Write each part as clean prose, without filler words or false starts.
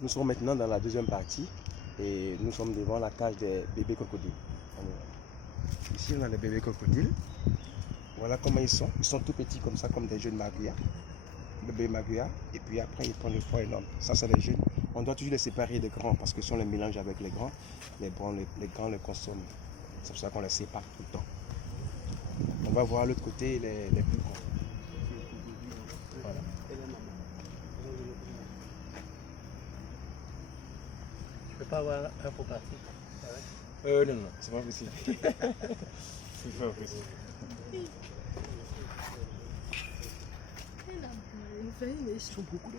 Nous sommes maintenant dans la deuxième partie et nous sommes devant la cage des bébés crocodiles. Ici, on a les bébés crocodiles. Voilà comment ils sont. Ils sont tout petits comme ça, comme des jeunes maguillas. Bébés maguillas. Et puis après, ils prennent le poids énorme. Ça, c'est les jeunes. On doit toujours les séparer des grands parce que si on les mélange avec les grands, les grands les consomment. C'est pour ça qu'on les sépare tout le temps. On va voir l'autre côté les plus grands. Voilà. Je peux pas avoir un pour partie. Non, non, c'est pas possible. C'est pas possible. Ils sont beaucoup là.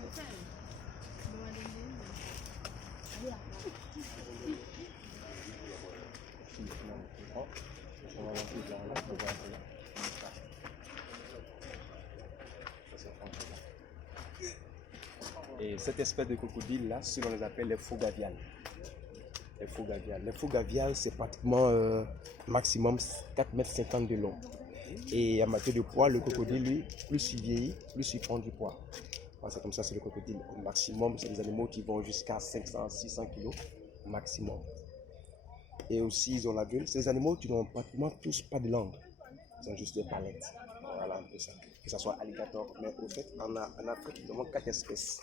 Et cette espèce de crocodile là, ce qu'on les appelle les faux gaviales. Les faux gaviales. Les faux gaviales, c'est pratiquement maximum 4,50 m de long. Et en matière de poids, le crocodile, lui, plus il vieillit, plus il prend du poids. Voilà, c'est comme ça, c'est le crocodile. Au maximum, c'est des animaux qui vont jusqu'à 500, 600 kg maximum. Et aussi, ils ont la gueule. Ces animaux qui n'ont pratiquement tous pas de langue. Ils ont juste des palettes. Voilà un peu ça. Que ce soit alligator. Mais au fait, en Afrique, nous avons 4 espèces.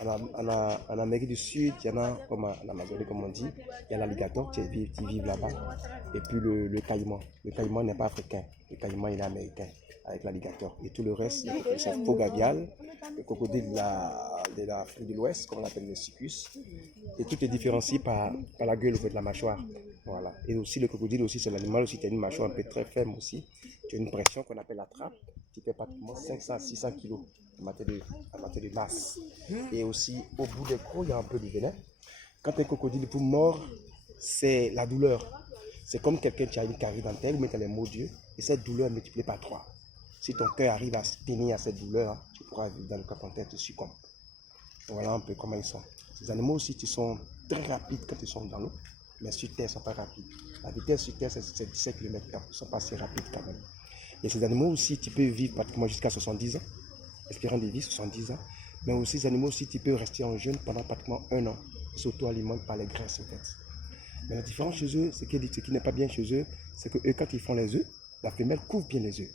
En Amérique du Sud, il y en a, comme en Amazonie, comme on dit, il y a l'alligator qui vit là-bas. Et puis le caïman. Le caïman n'est pas africain. Le caïman, il est américain, avec l'alligator. Et tout le reste, c'est faux gavial, le crocodile de l'Afrique de l'Ouest, comme on l'appelle le cycus. Et tout est différencié par la gueule, de la mâchoire. Voilà. Et aussi, le crocodile, aussi, c'est l'animal aussi qui a une mâchoire un peu très ferme aussi. Qui a une pression qu'on appelle la trappe, qui fait pratiquement 500 à 600 kg en matière de masse. Et aussi, au bout des crocs, il y a un peu de venin. Quand un crocodile vous mord, c'est la douleur. C'est comme quelqu'un qui a une carie dentaire, ou tu as les maux d'yeux, et cette douleur multipliée par 3. Si ton cœur arrive à se tenir à cette douleur, tu pourras vivre dans le cas dentaire, tu succombes. Voilà un peu comment ils sont. Ces animaux aussi, ils sont très rapides quand ils sont dans l'eau, mais sur terre, ils ne sont pas rapides. La vitesse sur terre, c'est 17 km/h. Ils ne sont pas si rapides quand même. Et ces animaux aussi, tu peux vivre pratiquement jusqu'à 70 ans, espérant de vivre 70 ans. Mais aussi, ces animaux aussi, tu peux rester en jeûne pendant pratiquement 1 an. Ils s'auto-alimentent par les graisses en fait. Mais la différence chez eux, ce qui n'est pas bien chez eux, c'est que eux, quand ils font les œufs, la femelle couvre bien les œufs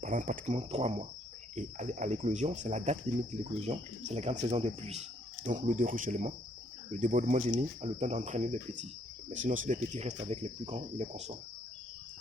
pendant pratiquement 3 mois. Et à l'éclosion, c'est la date limite de l'éclosion, c'est la grande saison de pluie. Donc le déruissellement, le débordement des nids a le temps d'entraîner les petits. Mais sinon, si les petits restent avec les plus grands, ils les consomment.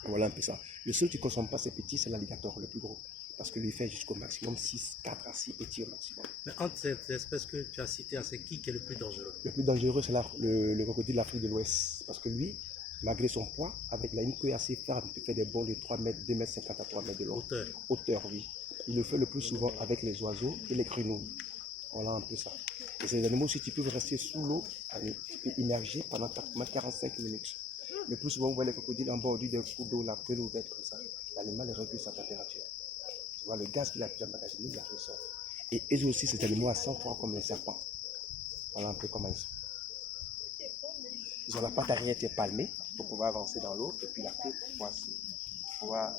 Voilà un peu ça. Le seul qui ne consomme pas ces petits, c'est l'alligator, le plus gros. Parce qu'il lui fait jusqu'au maximum 4 à 6 petits au maximum. Mais entre ces espèces que tu as citées, c'est qui est le plus dangereux? Le plus dangereux, c'est le crocodile de l'Afrique de l'Ouest. Parce que lui, malgré son poids, avec une queue assez ferme, il peut faire des bonds de 3 mètres, 2 mètres 50 à 3 mètres de long. Hauteur, oui. Il le fait le plus souvent avec les oiseaux et les grenouilles. Voilà un peu ça. Et ces animaux, si tu peux rester sous l'eau, tu peux immerger pendant pratiquement 45 minutes. Le plus souvent, on voit les crocodiles en bordure d'un trou d'eau, la gueule ouverte comme ça. L'animal régule sa température. Tu vois, le gaz qu'il a pu emmagasiner, il la ressort. Et eux aussi, ces animaux à 100 fois comme les serpents. Voilà un peu comment ils sont. Ils ont la patte arrière qui est palmée pour pouvoir avancer dans l'eau, et puis la queue pour pouvoir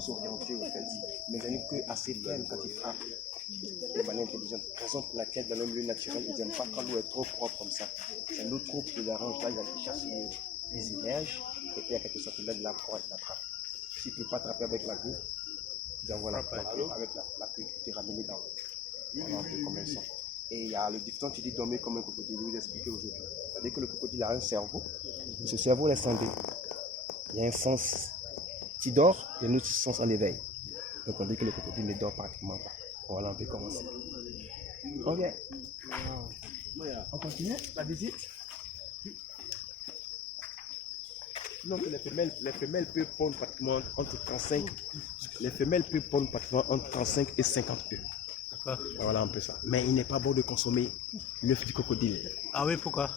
s'orienter au fait. Mais ils ont une queue assez ferme quand ils frappent de manière intelligente. Raison pour laquelle dans le milieu naturel, ils n'aiment pas quand l'eau est trop propre comme ça. C'est l'eau trop qui les arrange là, ils chassent les immergent, et puis à quelques centimètres de la proie, ils l'attrapent. S'ils ne peuvent pas attraper avec la queue, ils envoient la queue avec la queue qui est ramenée dans l'eau. Voilà un peu comment ils sont. Et il y a le dicton qui dit dormir comme un crocodile, je vais vous expliquer aujourd'hui. C'est-à-dire que le crocodile a un cerveau, et ce cerveau est scindé. Il y a un sens qui dort et un autre sens en éveil. Donc on dit que le crocodile ne dort pratiquement pas. Voilà un peu comment c'est. Ok. On continue la visite. Donc les femelles peuvent pondre pratiquement entre 35, les femelles peuvent pondre pratiquement entre 35 et 50 œufs. Voilà un peu ça. Mais il n'est pas bon de consommer l'œuf du crocodile. Ah oui, pourquoi?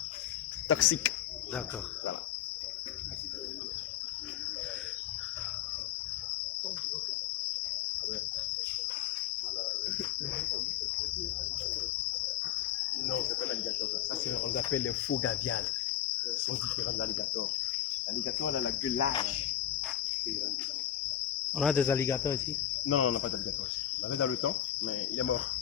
Toxique. D'accord. Voilà. Non, c'est pas l'alligator. Ça, on les appelle les faux gaviales. Ils sont différents de l'alligator. L'alligator, a la gueule large. On a des alligators ici? Non, on n'a pas d'alligator ici. On avait dans le temps, mais il est mort.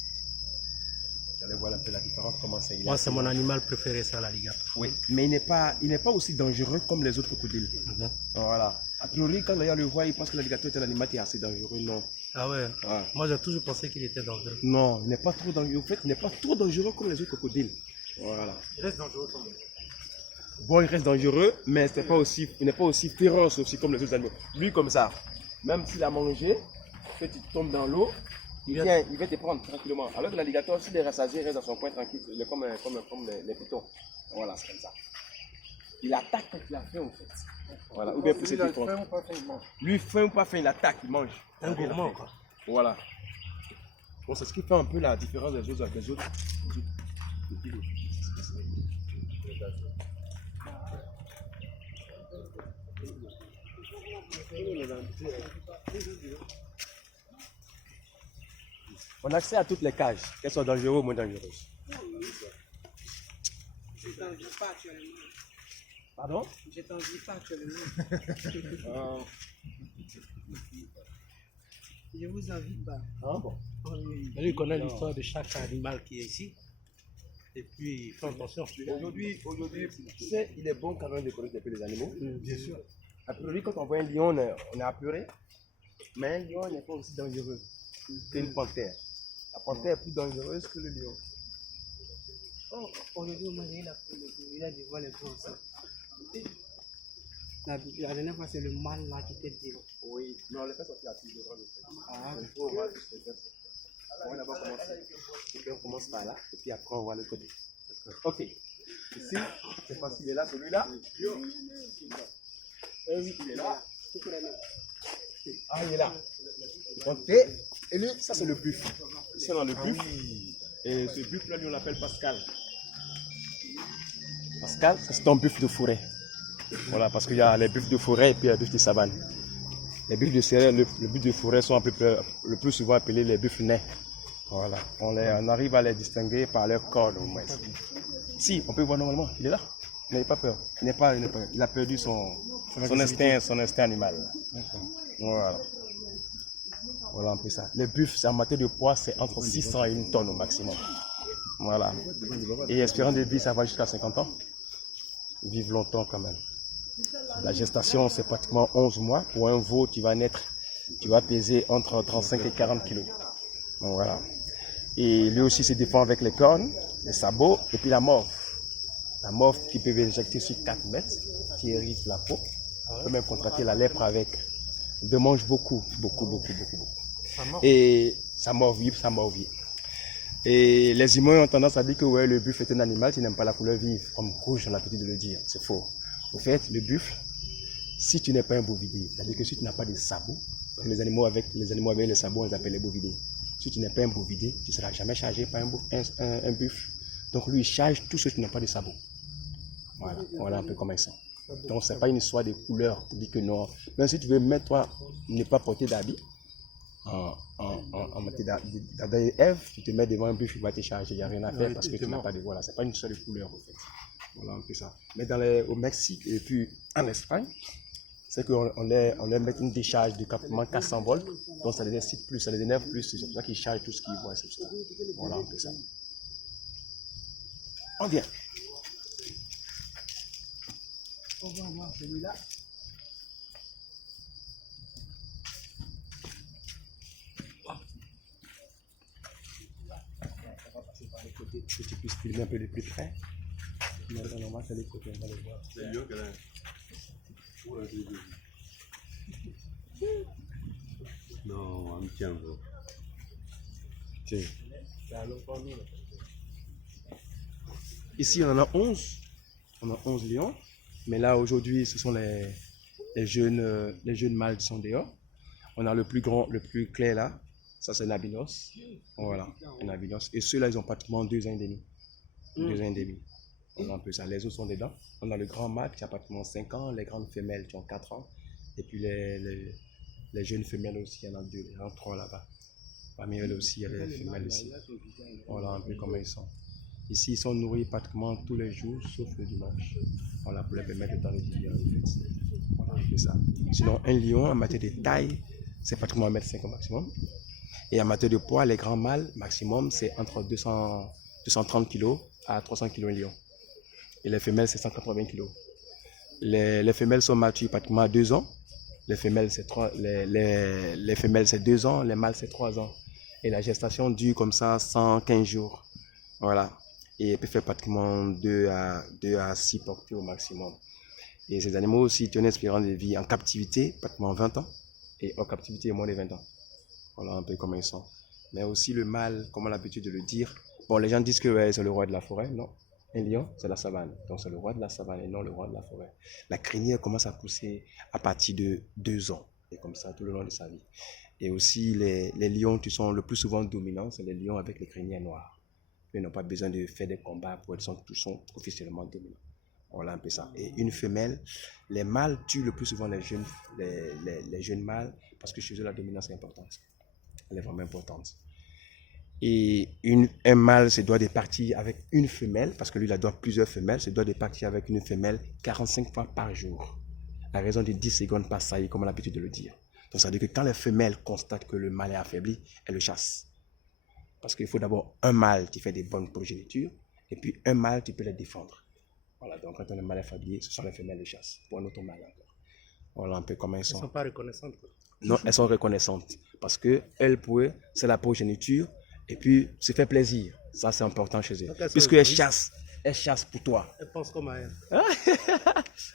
Vous allez voir un peu la différence, comment c'est. Moi, c'est mon animal préféré, ça, l'alligator. Oui, mais il n'est pas aussi dangereux comme les autres crocodiles. Voilà. A priori, quand d'ailleurs le voit, il pense que l'alligator est un animal qui est assez dangereux. Non. Ah ouais. Ouais. Moi, j'ai toujours pensé qu'il était dangereux. Non, il n'est pas trop dangereux. En fait, il n'est pas trop dangereux comme les autres crocodiles. Voilà. Il reste dangereux quand même. Bon, il reste dangereux, mais il n'est pas aussi féroce aussi comme les autres animaux. Lui, comme ça, même s'il a mangé, en fait, il tombe dans l'eau, il va te prendre tranquillement. Alors que l'alligator, s'il est rassasié, il reste dans son coin tranquille. Il est comme les pitons. Voilà, c'est comme ça. Il attaque quand il a faim, en fait. Voilà. Ou bien plus c'est différent. Lui, faim ou pas faim, il attaque, il mange. Un gourmand, quoi. Voilà. Bon, c'est ce qui fait un peu la différence des autres. On a accès à toutes les cages, qu'elles soient dangereuses ou moins dangereuses. Je t'en dis pas actuellement. Pardon? Je t'en dis pas actuellement. Je vous invite pas. Ah bon? Lui, il connaît l'histoire de chaque animal qui est ici. Et puis, il fait attention. Aujourd'hui, tu sais, il est bon quand même de connaître un peu les animaux. Bien sûr. A priori, quand on voit un lion, on est apeuré. Mais un lion n'est pas aussi dangereux qu'une panthère. La panthère est plus dangereuse que le lion. Oh, aujourd'hui, moi j'ai eu la possibilité de voir les grands ensemble. La dernière fois, c'est le mâle là qui était dit. Oui, mais on les fait sortir à plusieurs heures. Ah, Il faut voir ce que c'est. On va d'abord commencer. Et puis on commence par là, et puis après on voit le côté. Ok. Ici, c'est parce qu'il est là, celui-là. Et oui, il est là. Ah, il est là. Ok. Et lui, ça c'est le buffle. Ici on a le buffle. Et ce buffle-là, lui on l'appelle Pascal. Pascal, ça c'est un buffle de forêt. Voilà, parce qu'il y a les buffles de forêt et puis les buffles de savane. Les buffles de forêt, le buffle de forêt sont le plus souvent appelés les buffles nains. Voilà, on arrive à les distinguer par leur corps au moins. Si, on peut voir normalement, il est là. Il n'a pas peur. Il a perdu son instinct animal. Voilà. Voilà un peu ça. Les buffles, en matière de poids, c'est entre 600 et 1 tonne au maximum. Voilà. Et espérance de vie, ça va jusqu'à 50 ans. Ils vivent longtemps quand même. La gestation, c'est pratiquement 11 mois. Pour un veau, tu vas naître, tu vas peser entre 35 et 40 kilos. Donc voilà. Et lui aussi se défend avec les cornes, les sabots et puis la morve. La morve qui peut injecter sur 4 mètres, qui hérisse la peau. On peut même contracter la lèpre avec. Il mange beaucoup. Et ça morville. Et les humains ont tendance à dire que ouais, le buffle est un animal qui n'aime pas la couleur vive, comme rouge, on a l'habitude de le dire. C'est faux. Au fait, le buffle, si tu n'es pas un bovidé, c'est-à-dire que si tu n'as pas de sabots, les animaux avec les sabots, on les appelle les bovidés. Si tu n'es pas un bovidé, tu ne seras jamais chargé par un buffle. Donc lui, il charge tout ce qui n'a pas de sabots. Voilà un peu comment ils sont. Donc ce n'est pas une histoire de couleur pour dire que non. Même si tu veux mettre toi, ne pas porter d'habit, en matière d'Adam et Ève, tu te mets devant un buffle, il va te charger, il n'y a rien à faire parce que tu n'as pas de voilà. C'est pas une histoire de couleur en fait. Voilà un peu ça. Mais au Mexique et puis en Espagne, c'est qu'on leur met une décharge de captement 400 volts, donc ça les incite plus, ça les énerve plus, c'est pour ça qu'ils chargent tout ce qu'ils voient. Voilà un peu ça. On vient. on va voir celui-là. Que tu puisses filmer un peu de plus près. Normalement, c'est les côtés, on va les voir. Non, I'm tiens. Ici, on en a 11. On a 11 lions. Mais là, aujourd'hui, ce sont les jeunes mâles qui sont dehors. On a le plus grand, le plus clair là. Ça, c'est un albinos. Voilà, un albinos. Et ceux-là, ils ont pratiquement 2 ans et demi. 2 ans et demi. On a un peu ça. Les autres sont dedans. On a le grand mâle qui a pratiquement 5 ans, les grandes femelles qui ont 4 ans. Et puis les jeunes femelles aussi, il y en a 2, il y en a 3 là-bas. Parmi elles aussi, il y a les femelles aussi. Voilà un peu comment ils sont. Ici, ils sont nourris pratiquement tous les jours, sauf le dimanche. Voilà, pour les permettre de temps de vivre. Voilà, c'est ça. Sinon, un lion, en matière de taille, c'est pratiquement 1,5 m au maximum. Et en matière de poids, les grands mâles, maximum, c'est entre 230 kg à 300 kg un lion. Et les femelles, c'est 180 kg. Les femelles sont matures pratiquement à 2 ans. Les femelles, c'est 2 ans, les mâles, c'est 3 ans. Et la gestation dure comme ça 115 jours. Voilà. Et elle peut faire pratiquement 2 à 6 portées au maximum. Et ces animaux aussi ont une espérance de vie en captivité, pratiquement 20 ans. Et en captivité, moins de 20 ans. Voilà un peu comment ils sont. Mais aussi le mâle, comme on a l'habitude de le dire. Bon, les gens disent que ouais, c'est le roi de la forêt. Non. Un lion, c'est la savane. Donc c'est le roi de la savane et non le roi de la forêt. La crinière commence à pousser à partir de 2 ans. Et comme ça, tout le long de sa vie. Et aussi, les lions qui sont le plus souvent dominants, c'est les lions avec les crinières noires. Ils n'ont pas besoin de faire des combats pour être tous sont officiellement dominants. Voilà un peu ça. Et une femelle, les mâles tuent le plus souvent les jeunes mâles parce que chez eux, la dominance est importante. Elle est vraiment importante. Et un mâle se doit de partir avec une femelle, parce que lui, il a plusieurs femelles, se doit de partir avec une femelle 45 fois par jour, à raison de 10 secondes par saillie, comme on a l'habitude de le dire. Donc, ça veut dire que quand les femelles constatent que le mâle est affaibli, elles le chassent. Parce qu'il faut d'abord un mâle qui fait des bonnes progénitures, et puis un mâle qui peut les défendre. Voilà, donc quand on est mal affaibli, ce sont les femelles de chasse, pour un autre mâle encore. Voilà un peu comment elles sont. Elles ne sont pas reconnaissantes, quoi. Non, elles sont reconnaissantes, parce que elles, pour eux, c'est la progéniture, et puis se faire plaisir. Ça, c'est important chez eux. Puisqu'elles chassent pour toi. Elles pensent comme à elle.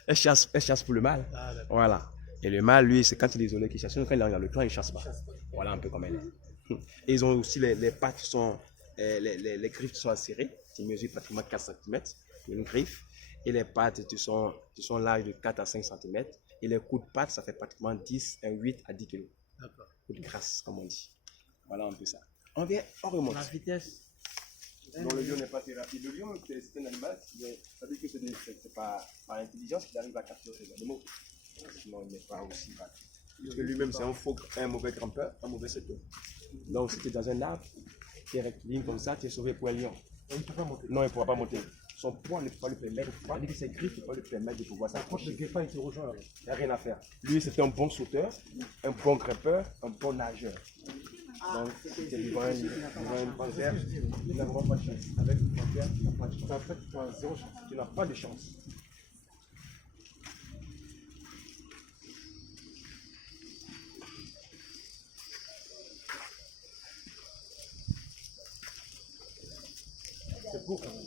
Elles chassent pour le mâle. Ah, voilà. Et le mâle, lui, c'est quand il est isolé qu'il chasse. Quand il est dans le clan, il ne chasse pas. Voilà un peu comme elle est. Et ils ont aussi les pattes qui sont, les griffes qui sont acérées, qui mesurent pratiquement 4 cm, une griffe. Et les pattes qui sont larges de 4 à 5 cm. Et les coups de pattes, ça fait pratiquement 8 à 10 kg. D'accord. Coups de grâce, comme on dit. Voilà un peu ça. On remonte. La vitesse. Non, le lion n'est pas très rapide. Le lion, c'est un animal, ça veut dire que ce n'est pas par intelligence qu'il arrive à capturer les animaux. Sinon, il n'est pas aussi rapide. Parce que lui-même, c'est un mauvais grimpeur, un mauvais sauteur. Donc, si tu es dans un arbre, tu es rectiligne comme ça, tu es sauvé pour un lion. Il ne peut pas monter. Non, il ne pourra pas monter. Son poids ne peut pas lui permettre, c'est-à-dire que ses griffes ne peuvent pas lui permettre de pouvoir s'approcher. Il n'y a rien à faire. Lui, c'est un bon sauteur, un bon grimpeur, un bon nageur. Donc, si tu es devant une panthère, tu n'as vraiment pas de chance. Avec une panthère, tu n'as pas de chance. En fait, tu as 0 chance. Tu n'as pas de chance. C'est beau quand même.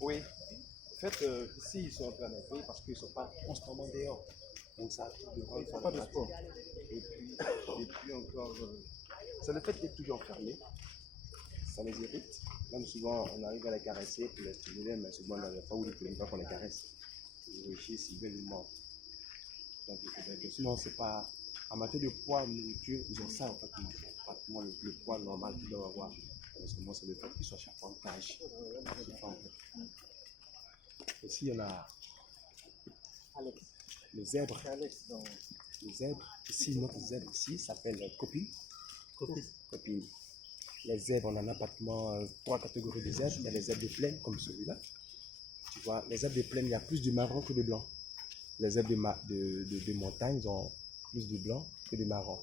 Oui. En fait, ici, ils sont en train d'être parce qu'ils ne sont pas constamment dehors. Donc, ça dehors, ils ne font pas de sport. Et puis encore, c'est le fait d'être toujours fermé. Ça les irrite. Même souvent, on arrive à les caresser pour les stimuler, mais souvent, dans les fois où ils ne pas qu'on les caresse. Ils réussissent, ils veulent nous mordre. Donc, il faudrait que sinon, c'est pas. En matière de poids, de nourriture, ils ont ça en fait, pratiquement le poids normal qu'ils doivent avoir. Parce que moi, c'est le fait qu'ils soient chaque fois en cage. Ici, il y en a Alex. Le zèbre. Le zèbre. Ici, notre zèbre ici s'appelle copine. Copine. Les zèbres, on en a pratiquement 3 catégories de zèbres. Il y a les zèbres de plaine, comme celui-là. Tu vois, les zèbres de plaine, il y a plus de marron que de blanc. Les zèbres de montagne, ils ont plus de blanc que de marron.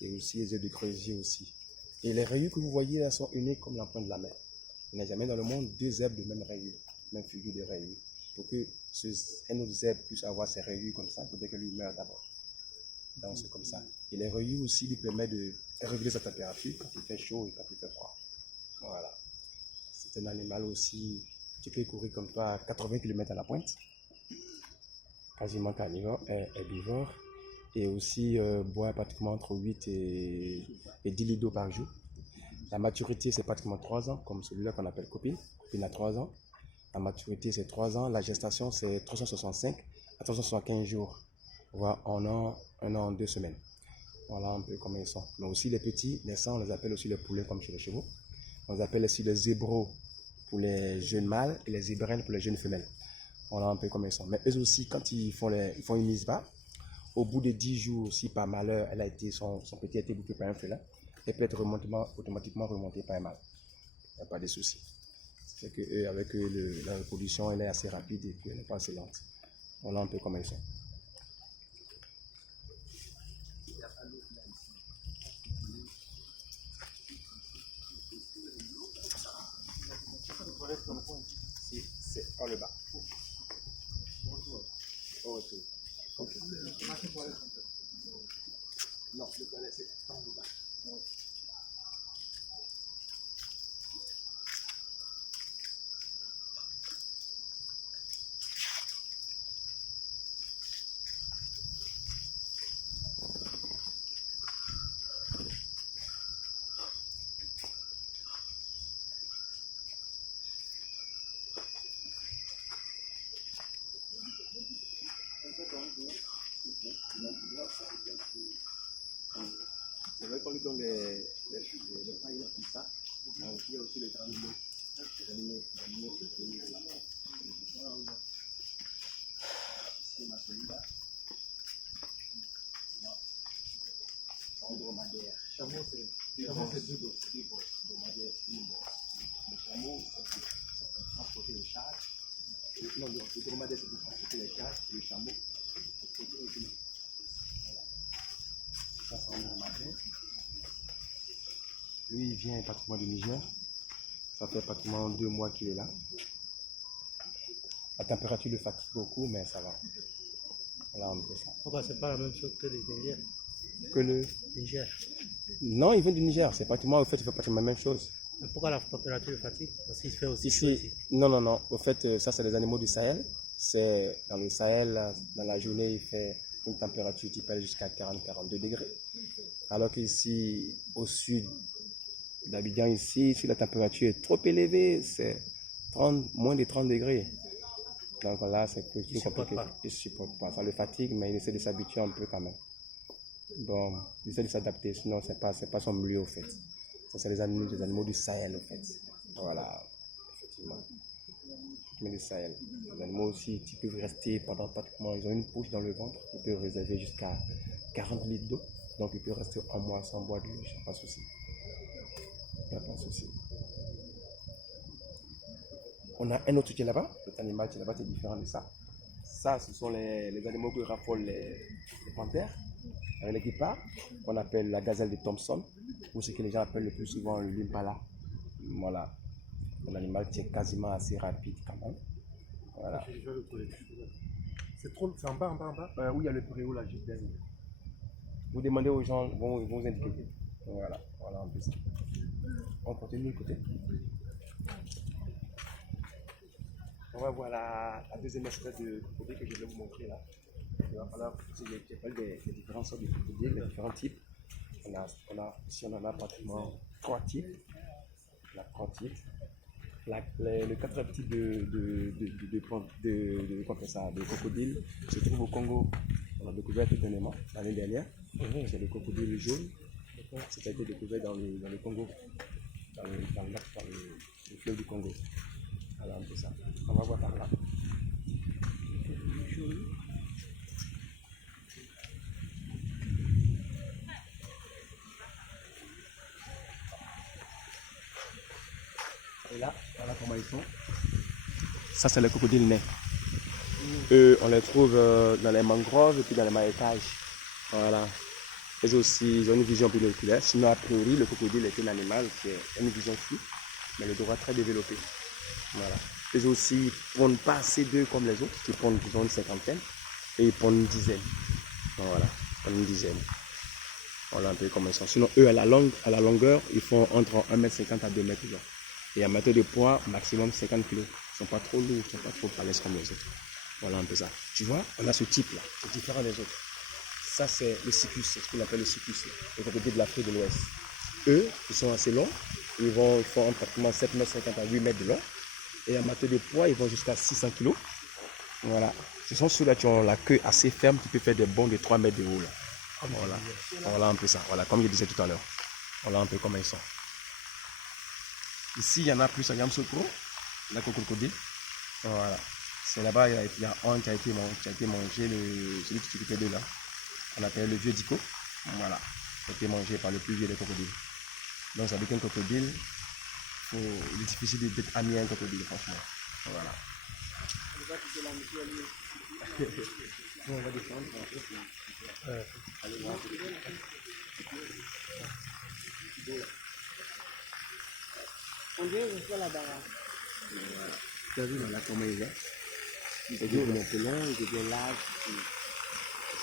Et aussi les zèbres de creusier aussi. Et les rayures que vous voyez là sont uniques comme l'empreinte de la main. Il n'y a jamais dans le monde 2 zèbres de même rayure, même figure de rayure. Pour que un autre zèbre puisse avoir ses rayures comme ça, il faudrait que lui meure d'abord. Donc c'est comme ça. Et les rayures aussi lui permettent de réguler sa température quand il fait chaud et quand il fait froid. Voilà. C'est un animal aussi qui peut courir comme toi à 80 km à la pointe. Quasiment carnivore, herbivore. Et aussi boire pratiquement entre 8 et 10 litres d'eau par jour. La maturité, c'est pratiquement 3 ans, comme celui-là qu'on appelle copine. Copine a 3 ans. La maturité, c'est 3 ans. La gestation, c'est 365 à 375 jours. Voire 1 an, 2 semaines. Voilà un peu comment ils sont. Mais aussi les petits, les sangs, on les appelle aussi les poulets comme chez les chevaux. On les appelle aussi les zébros pour les jeunes mâles et les zébrines pour les jeunes femelles. Voilà un peu comment ils sont. Mais eux aussi, quand ils font une mise bas, au bout de 10 jours, si par malheur, son petit a été bouffé par un félin, elle peut être automatiquement remontée par un mâle. Il n'y a pas de souci. C'est que eux, avec eux, la reproduction, elle est assez rapide et puis elle n'est pas assez lente. Voilà un peu comment ils sont. Si, c'est en le bas. Au retour. Ok. Non, le toilette, c'est en le bas. C'est vrai qu'on lui donne les pailles là, comme ça. Il y a aussi les animaux. Les animaux. Ici, ma celui-là. Non. C'est un dromadaire. Chameau, c'est deux dromadaires. Le chameau, c'est pour transporter les charges. Non, le dromadaire, c'est pour transporter les charges. Le chameau, c'est pour transporter les. Ça, c'est un dromadaire. Lui, il vient pratiquement du Niger. Ça fait pratiquement 2 mois qu'il est là. La température le fatigue beaucoup, mais ça va. Voilà un peu ça. Pourquoi c'est pas la même chose que les Niger? Que le Niger. Non, il vient du Niger. C'est pratiquement, au fait, il fait pratiquement la même chose. Mais pourquoi la température le fatigue? Parce qu'il fait aussi chaud Ici, ici. non. Au fait, ça, c'est les animaux du Sahel. C'est dans le Sahel, dans la journée, il fait une température qui peut aller jusqu'à 40-42 degrés. Alors qu'ici, au sud d'Abidjan, ici, si la température est trop élevée, c'est moins de 30 degrés. Donc là, c'est plus compliqué. Il ne supporte pas. Ça le fatigue, mais il essaie de s'habituer un peu quand même. Donc, il essaie de s'adapter, sinon, ce n'est pas son milieu, au fait. Ça, c'est les animaux du Sahel, au fait. Voilà, effectivement. Mais du Sahel. Les animaux aussi, qui peuvent rester pendant pratiquement, ils ont une poche dans le ventre, ils peuvent réserver jusqu'à 40 litres d'eau. Donc, ils peuvent rester un mois sans boire de l'eau, il n'y a pas de souci. Il n'y a pas de souci. On a un autre qui est là-bas. L'autre animal qui est là-bas, c'est différent de ça. Ça, ce sont les animaux que raffolent les panthères. Avec les guépards, on appelle la gazelle de Thompson, ou ce que les gens appellent le plus souvent l'impala. Voilà. Un animal qui est quasiment assez rapide quand même. Voilà. C'est en bas. Où il y a le préau là, juste derrière. Vous demandez aux gens, ils vont vous indiquer. Voilà, un peu ça. On continue de côté. On va voir la deuxième espèce de crocodile que je vais vous montrer là. Il va falloir des différentes sortes de crocodiles, les différents types. Ici, on en a pratiquement 3 types. Le quatrième type de crocodile se trouve au Congo. On l'a découvert tout dernièrement, l'année dernière. C'est le crocodile jaune. Ça a été découvert dans le Congo, dans le fleuve du Congo. Alors, un peu ça. On va voir par là. Et là, voilà comment ils sont. Ça, c'est le crocodile nain. Eux, on les trouve dans les mangroves et puis dans les marécages. Voilà. Eux aussi, ils ont une vision binoculaire. Sinon, a priori, le crocodile est un animal qui a une vision floue, mais le droit très développé. Voilà. Eux aussi, ils ne pondent pas assez d'œufs comme les autres. Ils pondent, disons, une cinquantaine et ils pondent une dizaine. Voilà, une dizaine. Voilà un peu comment ils sont. Sinon, eux, à la longueur, ils font entre 1,50 m à 2 m. Et en matière de poids, maximum 50 kg. Ils ne sont pas trop lourds, ils ne sont pas trop balèzes comme les autres. Voilà un peu ça. Tu vois, on a ce type-là, c'est différent des autres. Ça, c'est le Cycus, c'est ce qu'on appelle le Cycus, le crocodile de l'Afrique de l'Ouest. Eux, ils sont assez longs. Ils font pratiquement 7,50 m à 8 m de long. Et en matière de poids, ils vont jusqu'à 600 kg. Voilà. Ce sont ceux-là qui ont la queue assez ferme, qui peut faire des bonds de 3 mètres de haut. Là. Voilà. Voilà un peu ça. Voilà, comme je disais tout à l'heure. Voilà un peu comment ils sont. Ici, il y en a plus à Yamsokro, la crocodile. Voilà. C'est là-bas, il y a un qui a été mangé, celui qui s'occupait de là. On appelle le vieux Dico. Voilà. Il a été mangé par le plus vieux des crocodiles. Donc, ça veut dire qu'un crocodile il est difficile d'être ami à un crocodile, franchement. Voilà. On va descendre. Allez voir. On dirait que c'est là-bas. Tu as vu là comment il est? Il est maintenant, il devient large. Ils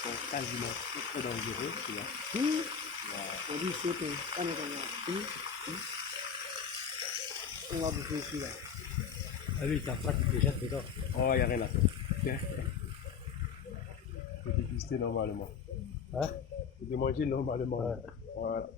sont quasiment trop dangereux, tu vois. On dit sauter. On va bouffer ici là. Ah oui, t'as pas déjà dedans. Oh, il n'y a rien à faire. Il faut déguster normalement. Hein? Il faut manger normalement. Ouais. Voilà.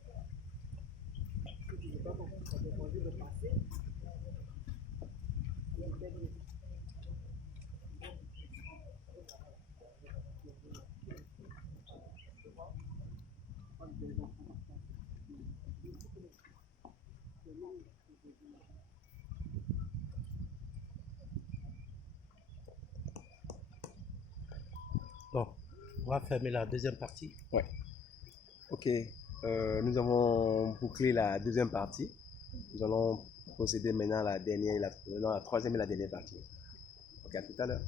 Bon, on va fermer la deuxième partie. Ouais. Ok. Nous avons bouclé la deuxième partie. Nous allons procéder maintenant à la troisième et la dernière partie. Ok, à tout à l'heure.